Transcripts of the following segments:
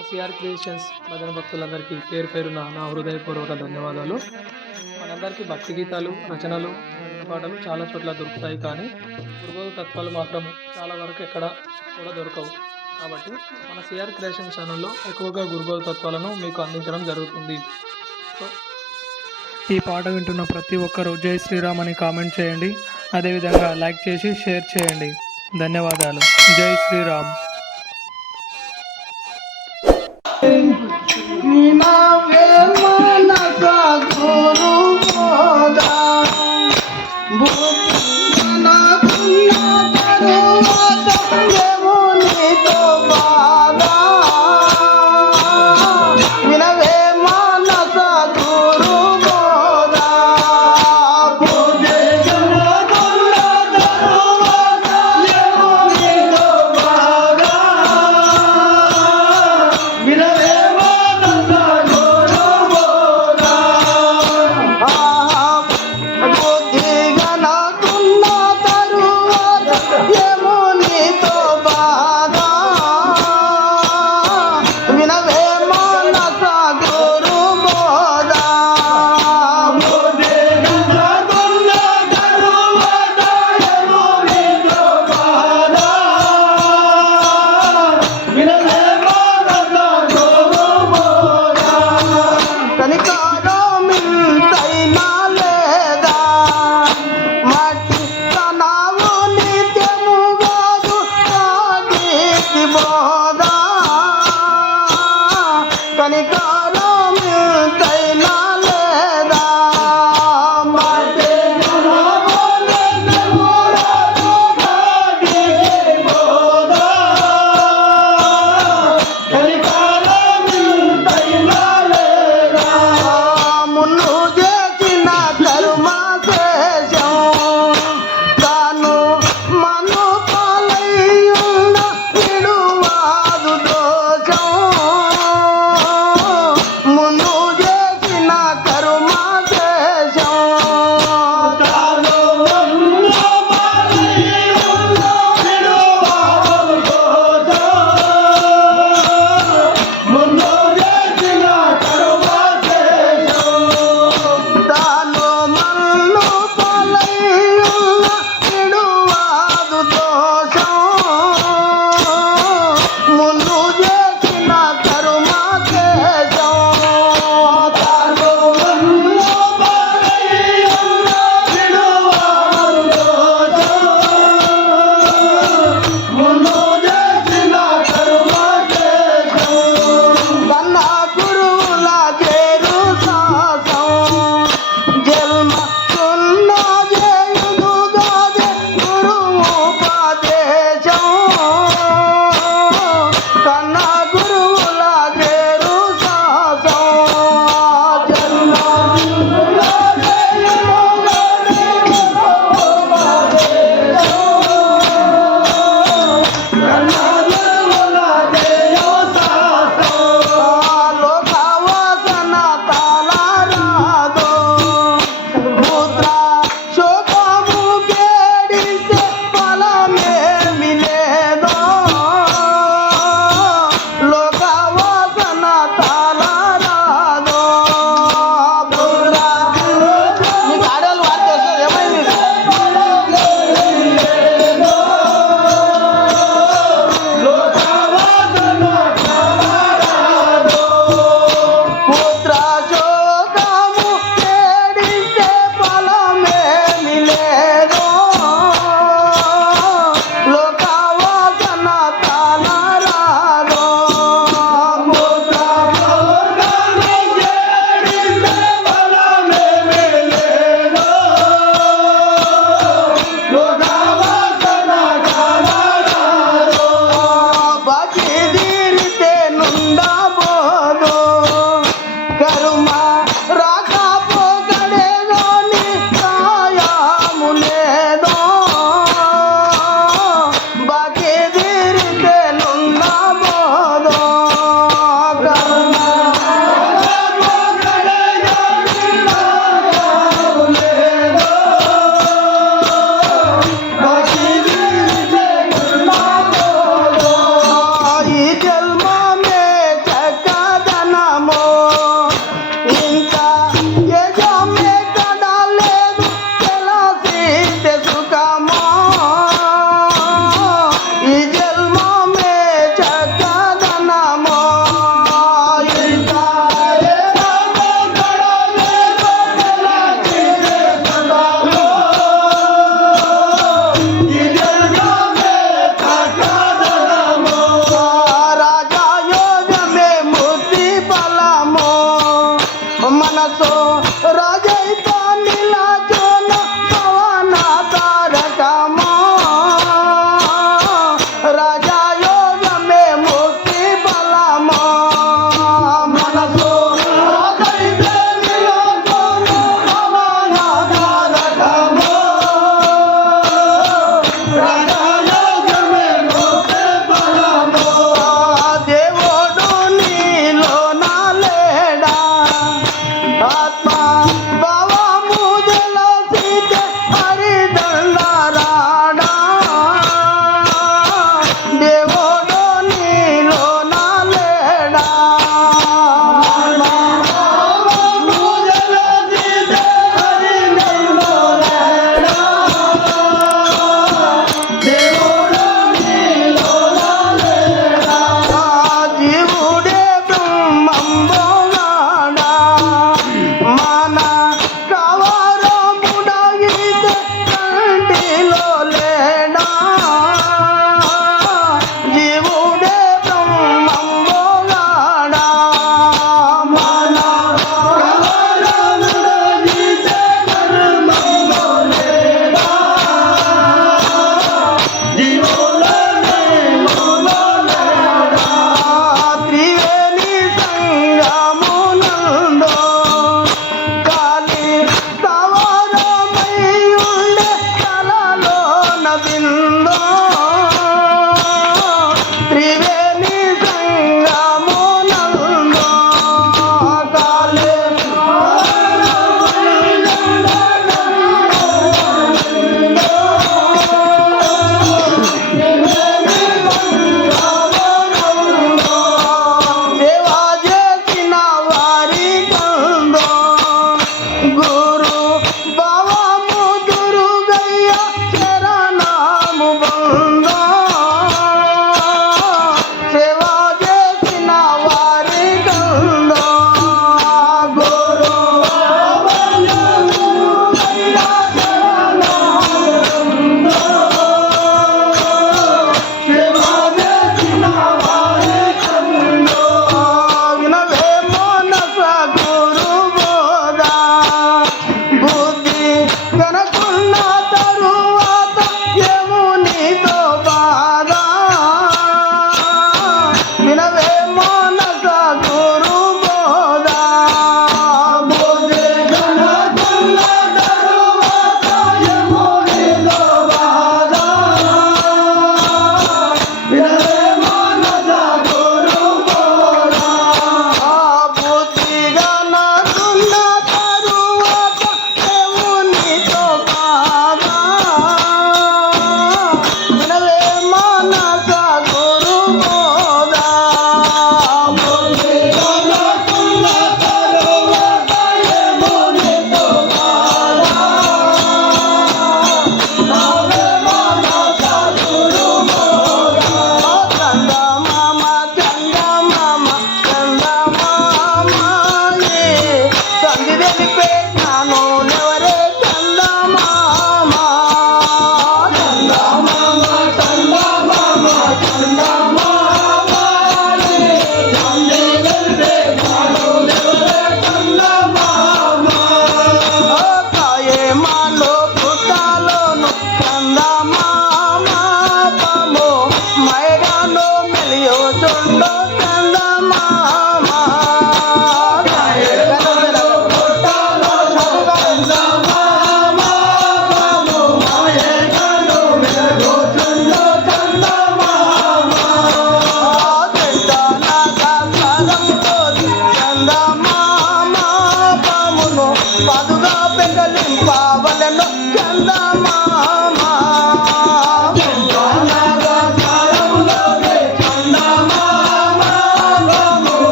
మన CR creations భజన భక్తులందరికీ పేరు పేరున నా హృదయపూర్వక ధన్యవాదాలు. మనందరికీ భక్తి గీతాలు రచనలు పాటలు చాలా చోట్ల దొరుకుతాయి కానీ గురుబోధ తత్వాలు మాత్రం చాలా వరకు ఎక్కడ కూడా దొరకవు. కాబట్టి మన సిఆర్ క్రియేషన్ ఛానల్లో ఎక్కువగా గురుబోధ తత్వాలను మీకు అందించడం జరుగుతుంది. సో ఈ పాట వింటున్న ప్రతి ఒక్కరూ జై శ్రీరామ్ అని కామెంట్ చేయండి. అదేవిధంగా లైక్ చేసి షేర్ చేయండి. ధన్యవాదాలు. జై Sriram.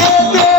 Yeah.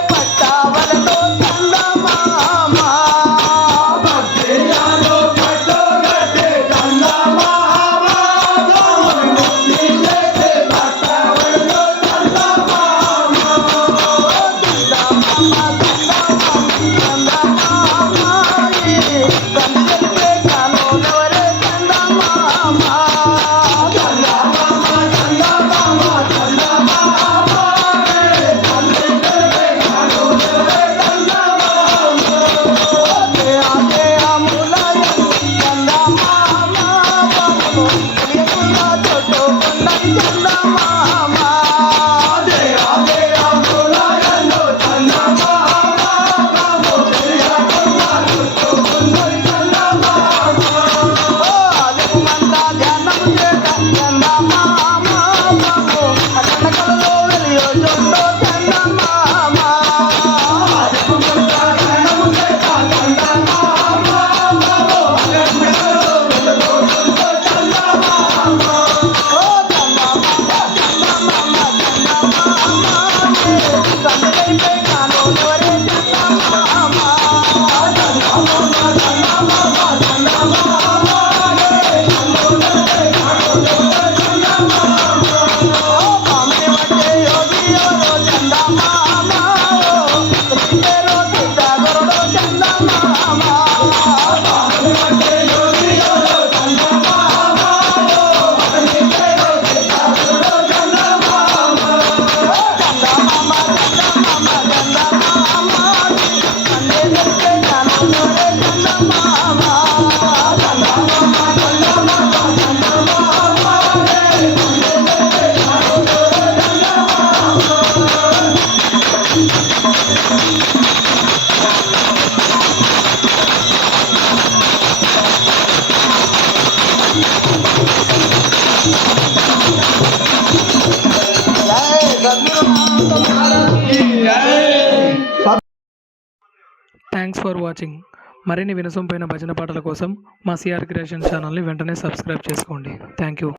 Thanks for watching మరిన్ని వినసొంపైన భజన పాటల కోసం మా సిఆర్ క్రియేషన్ ఛానల్ని వెంటనే సబ్స్క్రైబ్ చేసుకోండి. Thank you